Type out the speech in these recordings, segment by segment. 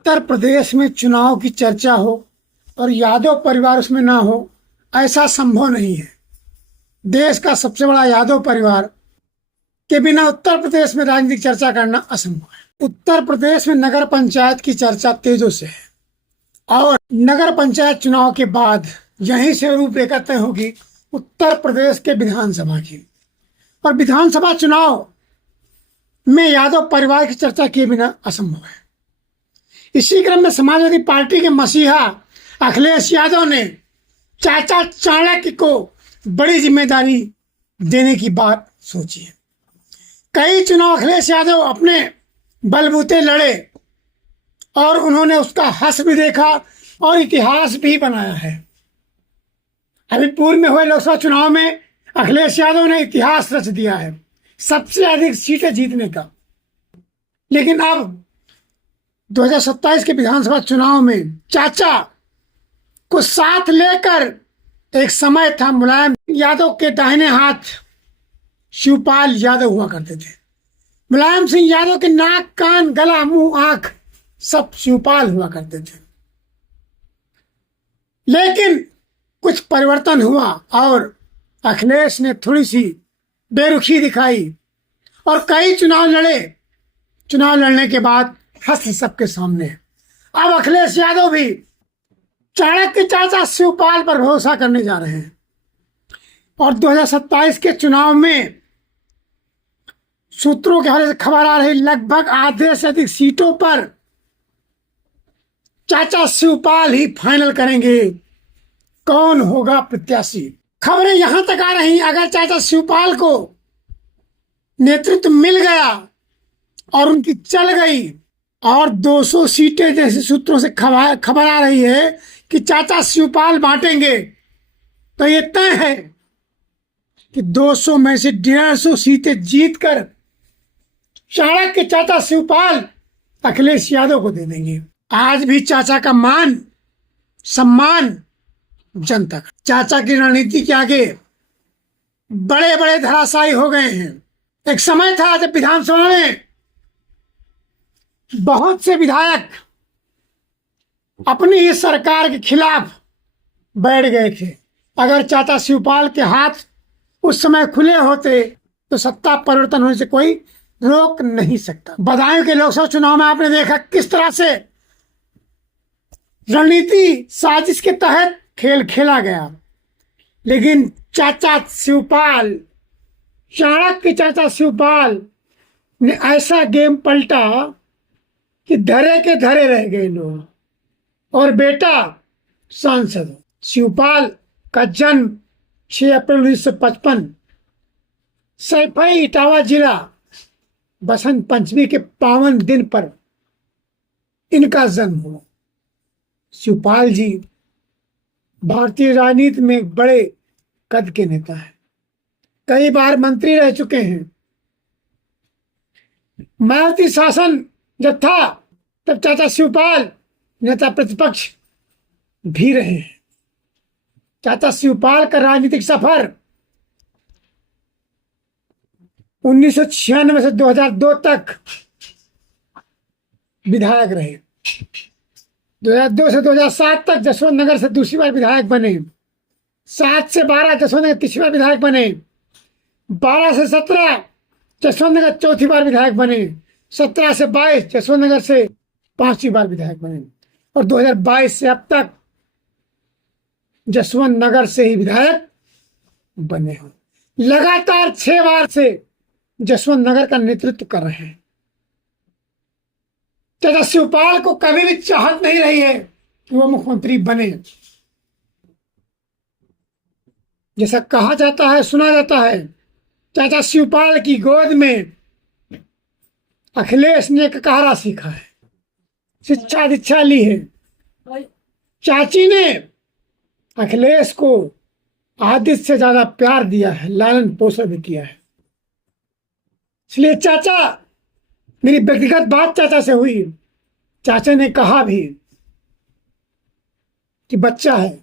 उत्तर प्रदेश में चुनाव की चर्चा हो और यादव परिवार उसमें ना हो, ऐसा संभव नहीं है। देश का सबसे बड़ा यादव परिवार के बिना उत्तर प्रदेश में राजनीतिक चर्चा करना असंभव है। उत्तर प्रदेश में नगर पंचायत की चर्चा तेजों से है और नगर पंचायत चुनाव के बाद यहीं से रूपरेखा तय होगी उत्तर प्रदेश के विधानसभा की। और विधानसभा चुनाव में यादव परिवार की चर्चा किए बिना असंभव है। इसी क्रम में समाजवादी पार्टी के मसीहा अखिलेश यादव ने चाचा चाणक्य को बड़ी जिम्मेदारी देने की बात सोची है। कई चुनाव अखिलेश यादव अपने बलबूते लड़े और उन्होंने उसका हंस भी देखा और इतिहास भी बनाया है। अभी पूर्व में हुए लोकसभा चुनाव में अखिलेश यादव ने इतिहास रच दिया है, सबसे अधिक सीटें जीतने का। लेकिन अब 2027 के विधानसभा चुनाव में चाचा को साथ लेकर एक समय था मुलायम यादव के दाहिने हाथ शिवपाल यादव हुआ करते थे। मुलायम सिंह यादव के नाक, कान, गला, मुंह, आंख सब शिवपाल हुआ करते थे। लेकिन कुछ परिवर्तन हुआ और अखिलेश ने थोड़ी सी बेरुखी दिखाई और कई चुनाव लड़े। चुनाव लड़ने के बाद हंस सबके सामने। अब अखिलेश यादव भी चाणक्य चाचा शिवपाल पर भरोसा करने जा रहे हैं और 2027 के चुनाव में सूत्रों के हवाले से खबर आ रही, लगभग आधे से अधिक सीटों पर चाचा शिवपाल ही फाइनल करेंगे कौन होगा प्रत्याशी। खबरें यहां तक आ रही, अगर चाचा शिवपाल को नेतृत्व मिल गया और उनकी चल गई और 200 सीटें जैसे सूत्रों से खबर आ रही है कि चाचा शिवपाल बांटेंगे, तो ये तय है कि 200 में से 150 सीटें जीतकर चाणक्य चाचा शिवपाल अखिलेश यादव को दे देंगे। आज भी चाचा का मान सम्मान जनता का। चाचा की रणनीति के आगे बड़े बड़े धराशायी हो गए हैं। एक समय था जब विधानसभा में बहुत से विधायक अपनी ही सरकार के खिलाफ बैठ गए थे। अगर चाचा शिवपाल के हाथ उस समय खुले होते तो सत्ता परिवर्तन होने से कोई रोक नहीं सकता। बदायूं के लोकसभा चुनाव में आपने देखा किस तरह से रणनीति साजिश के तहत खेल खेला गया। लेकिन चाचा शिवपाल, चाणक्य चाचा शिवपाल ने ऐसा गेम पलटा कि धरे के धरे रह गए लोग और बेटा सांसद। शिवपाल का जन्म 6 अप्रैल 1955 सैफई इटावा जिला बसंत पंचमी के पावन दिन पर इनका जन्म हुआ। शिवपाल जी भारतीय राजनीति में बड़े कद के नेता हैं, कई बार मंत्री रह चुके हैं। मायावती शासन जब था तब चाचा शिवपाल नेता प्रतिपक्ष भी रहे हैं। चाचा शिवपाल का राजनीतिक सफर 1996 से 2002 तक विधायक रहे। 2002 से 2007 तक जसवंत नगर से दूसरी बार विधायक बने। 7 से 12 जसवंत नगर तीसरी बार विधायक बने। 12 से 17 जसवंत नगर चौथी बार विधायक बने। 17 से 22 जसवंत नगर से 5वीं बार विधायक बने और 2022 से अब तक जसवंत नगर से ही विधायक बने हो। लगातार 6 बार से जसवंत नगर का नेतृत्व कर रहे हैं। चाचा शिवपाल को कभी भी चाहत नहीं रही है कि वो मुख्यमंत्री बने। जैसा कहा जाता है, सुना जाता है, चाचा शिवपाल की गोद में अखिलेश ने कहरा सीखा है, शिक्षा दीक्षा ली है। चाची ने अखिलेश को आदित्य से ज्यादा प्यार दिया है, लालन पोषण भी किया है। इसलिए चाचा, मेरी व्यक्तिगत बात चाचा से हुई, चाचा ने कहा भी कि बच्चा है,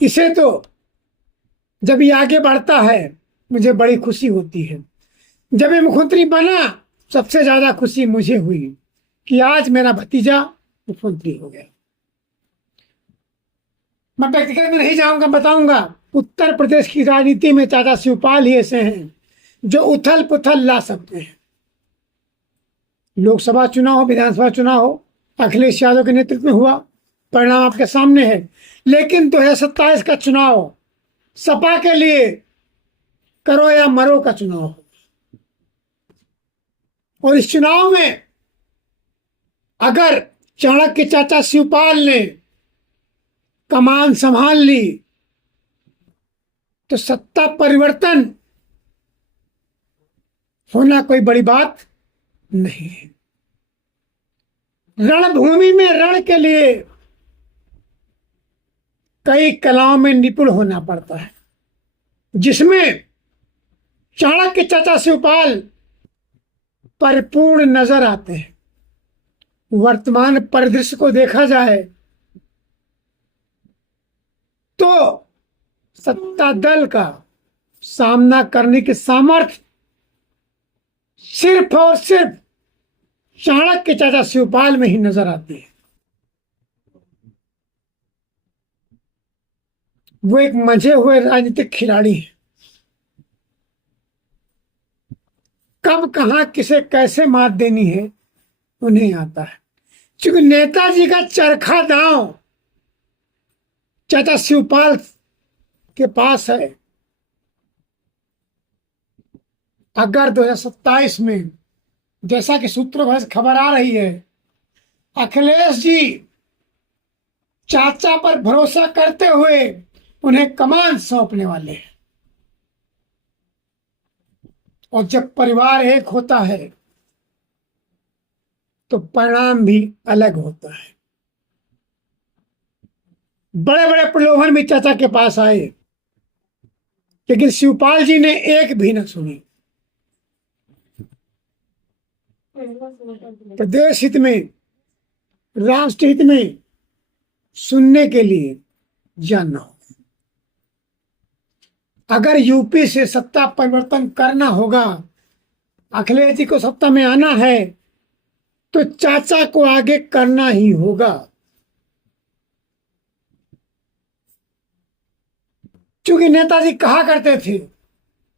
इसे तो जब ये आगे बढ़ता है मुझे बड़ी खुशी होती है। जब ये मुख्यमंत्री बना सबसे ज्यादा खुशी मुझे हुई कि आज मेरा भतीजा मुख्यमंत्री हो गया। मैं व्यक्तिगत में नहीं जाऊंगा, बताऊंगा उत्तर प्रदेश की राजनीति में चाचा शिवपाल ही ऐसे हैं जो उथल पुथल ला सकते हैं। लोकसभा चुनाव हो, विधानसभा चुनाव हो, अखिलेश यादव के नेतृत्व में हुआ, परिणाम आपके सामने है। लेकिन 2027 का चुनाव सपा के लिए करो या मरो का चुनाव हो, और इस चुनाव में अगर चाणक्य चाचा शिवपाल ने कमान संभाल ली तो सत्ता परिवर्तन होना कोई बड़ी बात नहीं है। रणभूमि में रण के लिए कई कलाओं में निपुण होना पड़ता है, जिसमें चाणक्य चाचा शिवपाल परिपूर्ण नजर आते हैं। वर्तमान परिदृश्य को देखा जाए तो सत्ता दल का सामना करने की सामर्थ्य सिर्फ और सिर्फ चाणक्य चाचा शिवपाल में ही नजर आती है। वो एक मंझे हुए राजनीतिक खिलाड़ी हैं। कब कहां किसे कैसे मात देनी है उन्हें आता है। क्योंकि नेताजी का चरखा दांव चाचा शिवपाल के पास है। अगर 2027 में, जैसा कि सूत्रों से खबर आ रही है, अखिलेश जी चाचा पर भरोसा करते हुए उन्हें कमान सौंपने वाले हैं, और जब परिवार एक होता है तो परिणाम भी अलग होता है। बड़े बड़े प्रलोभन भी चाचा के पास आए, लेकिन शिवपाल जी ने एक भी न सुनी। प्रदेश हित में, राष्ट्र हित में सुनने के लिए जानना होगा। अगर यूपी से सत्ता परिवर्तन करना होगा, अखिलेश जी को सत्ता में आना है, तो चाचा को आगे करना ही होगा। क्योंकि नेताजी कहा करते थे,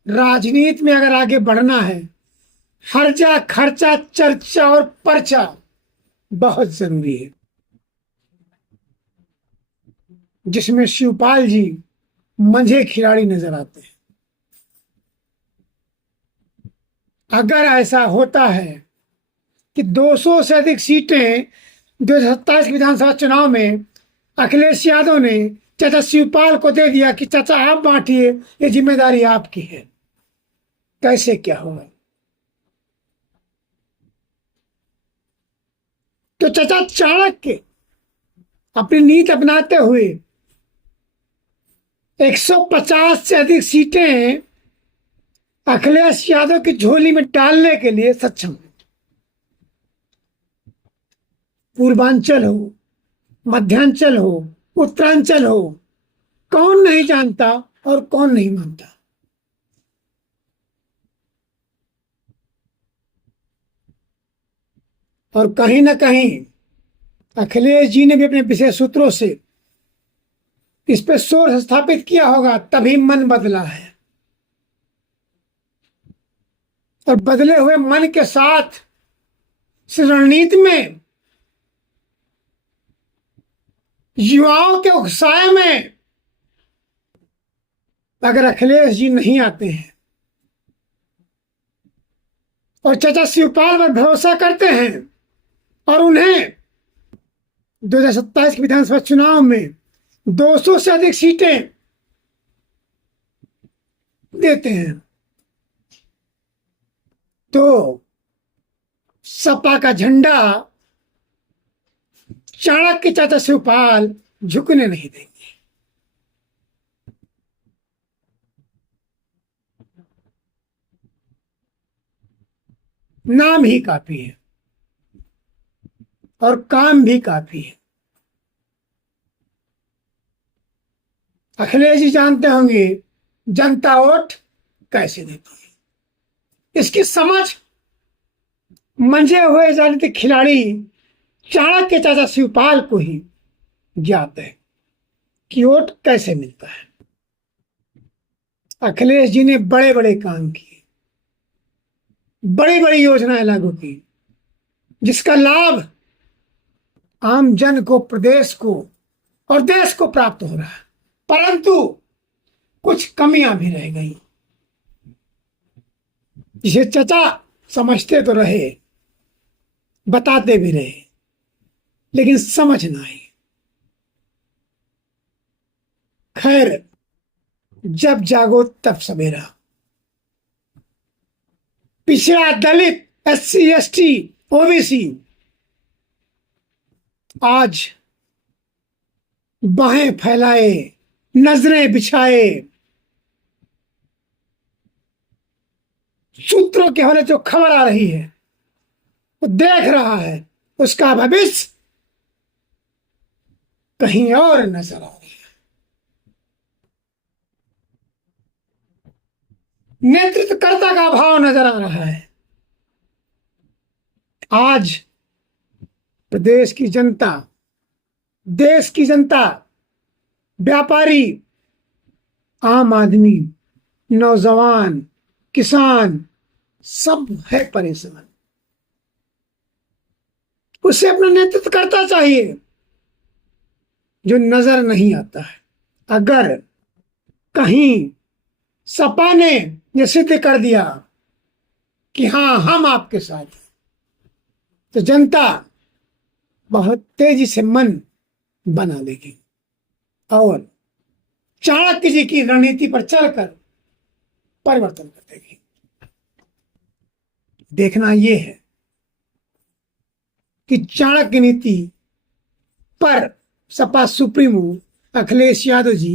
राजनीति में अगर आगे बढ़ना है, हर्जा खर्चा चर्चा और पर्चा बहुत जरूरी है, जिसमें शिवपाल जी मंझे खिलाड़ी नजर आते हैं। अगर ऐसा होता है कि 200 से अधिक सीटें 2027 विधानसभा चुनाव में अखिलेश यादव ने चाचा शिवपाल को दे दिया कि चाचा आप बांटिए, ये जिम्मेदारी आपकी है, कैसे क्या होगा? तो चाचा चाणक्य अपनी नीति अपनाते हुए 150 से अधिक सीटें अखिलेश यादव की झोली में डालने के लिए सक्षम है। पूर्वांचल हो, मध्यांचल हो, उत्तरांचल हो, कौन नहीं जानता और कौन नहीं मानता। और कहीं ना कहीं अखिलेश जी ने भी अपने विशेष सूत्रों से इस पे सोर्स स्थापित किया होगा, तभी मन बदला है। और बदले हुए मन के साथ इस रणनीति में, युवाओं के उत्साह में अगर अखिलेश जी नहीं आते हैं और चाचा शिवपाल पर भरोसा करते हैं और उन्हें 2027 के विधानसभा चुनाव में 200 से अधिक सीटें देते हैं, तो सपा का झंडा चाणक्य चाचा शिवपाल झुकने नहीं देंगे। नाम ही काफी है और काम भी काफी है। अखिलेश जी जानते होंगे जनता वोट कैसे देती है, इसकी समझ मंजे हुए राजनीतिक खिलाड़ी चाणक्य के चाचा शिवपाल को ही ज्ञात है कि वोट कैसे मिलता है। अखिलेश जी ने बड़े बड़े काम किए, बड़ी बड़ी योजनाएं लागू की, जिसका लाभ आम जन को, प्रदेश को और देश को प्राप्त हो रहा है, परंतु कुछ कमियां भी रह गई, जिसे चचा समझते तो रहे, बताते भी रहे, लेकिन समझ ना आई। खैर, जब जागो तब सवेरा। पिछड़ा, दलित, SC ST OBC आज बाहें फैलाए, नजरें बिछाए, सूत्रों के हवाले जो खबर आ रही है वो देख रहा है, उसका भविष्य कहीं और नजर आ रही है। नेतृत्वकर्ता का अभाव नजर आ रहा है। आज प्रदेश की जनता, देश की जनता, व्यापारी, आम आदमी, नौजवान, किसान सब है परेशान। उसे अपना नेतृत्व करता चाहिए जो नजर नहीं आता है। अगर कहीं सपा ने यह सिद्ध कर दिया कि हां हम आपके साथ हैं, तो जनता बहुत तेजी से मन बना लेगी और चाणक्य जी की रणनीति पर चलकर परिवर्तन कर देगी। देखना यह है कि चाणक्य नीति पर सपा सुप्रीमो अखिलेश यादव जी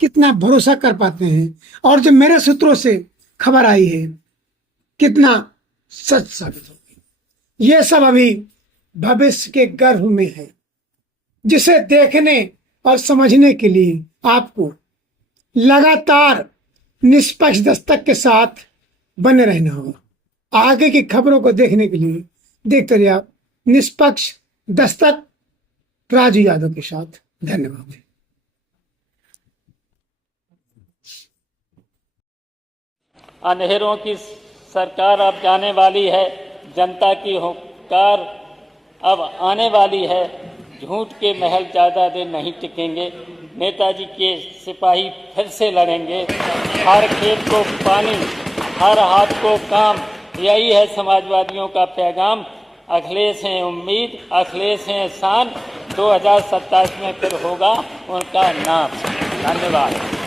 कितना भरोसा कर पाते हैं, और जो मेरे सूत्रों से खबर आई है कितना सच साबित होगी। यह सब अभी भविष्य के गर्भ में है, जिसे देखने और समझने के लिए आपको लगातार निष्पक्ष दस्तक के साथ बने रहना होगा। आगे की खबरों को देखने के लिए देखते रहिए आप निष्पक्ष दस्तक राजू यादव के साथ। धन्यवाद। अंधेरों की सरकार अब जाने वाली है, जनता की हुंकार अब आने वाली है। झूठ के महल ज़्यादा देर नहीं टिकेंगे, नेताजी के सिपाही फिर से लड़ेंगे। हर खेत को पानी, हर हाथ को काम, यही है समाजवादियों का पैगाम। अखिलेश हैं उम्मीद, अखिलेश हैं शान, 2027 में फिर होगा उनका नाम। धन्यवाद।